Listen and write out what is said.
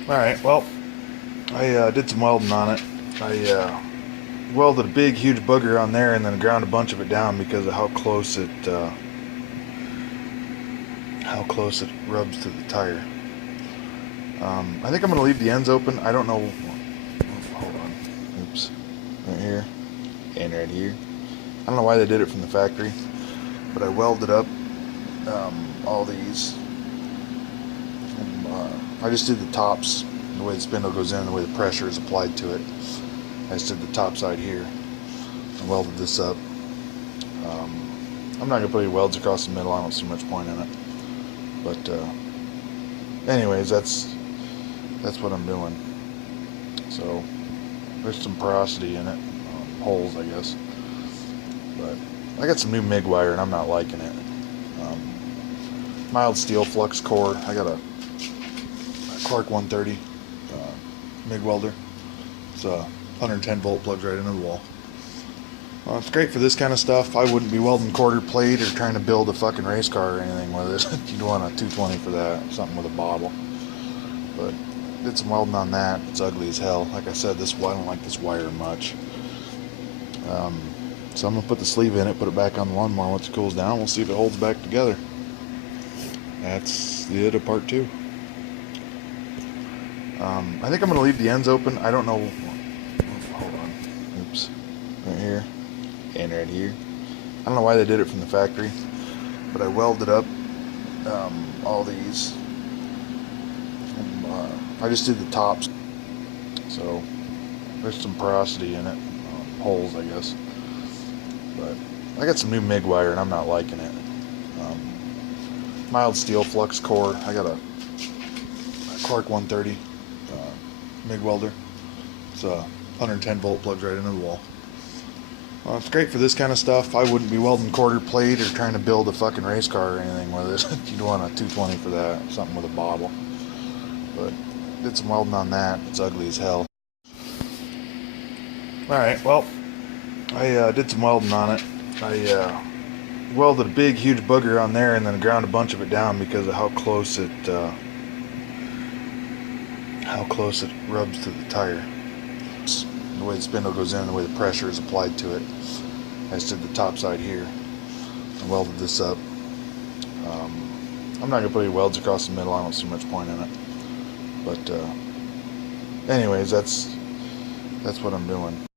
Alright, well, I did some welding on it. I welded a big, huge booger on there and then ground a bunch of it down because of how close it rubs to the tire. I think I'm going to leave the ends open. I don't know. Hold on. Oops. Right here and right here. I don't know why they did it from the factory, but I welded up all these. I just did the tops, the way the spindle goes in, the way the pressure is applied to it. I just did the top side here and welded this up. I'm not going to put any welds across the middle. I don't see much point in it. But anyways, that's what I'm doing. So there's some porosity in it, holes, I guess. But I got some new MIG wire and I'm not liking it. Mild steel flux core. I got a Clark 130 MIG welder. It's a 110 volt, plugs right into the wall. It's great for this kind of stuff. I wouldn't be welding quarter plate or trying to build a fucking race car or anything with it. You'd want a 220 for that, something with a bottle. But did some welding on that. It's ugly as hell. Like I said, I don't like this wire much. So I'm gonna put the sleeve in it, put it back on the lawnmower. Once it cools down, we'll see if it holds back together. That's the end of part 2. I think I'm gonna leave the ends open. I don't know. Hold on. Oops. Right here and right here. I don't know why they did it from the factory, but I welded up all these. I just did the tops, so there's some porosity in it, holes, I guess. But I got some new MIG wire and I'm not liking it. Mild steel flux core. I got a Clark 130 MIG welder. It's a 110 volt, plugs right into the wall. It's great for this kind of stuff. I wouldn't be welding quarter plate or trying to build a fucking race car or anything with it. You'd want a 220 for that, something with a bottle. But did some welding on that. It's ugly as hell. Alright, well, I did some welding on it. I welded a big, huge booger on there and then ground a bunch of it down because of how close it rubs to the tire. The way the spindle goes in, the way the pressure is applied to it. I just did the top side here and welded this up. I'm not going to put any welds across the middle. I don't see much point in it. But anyways, that's what I'm doing.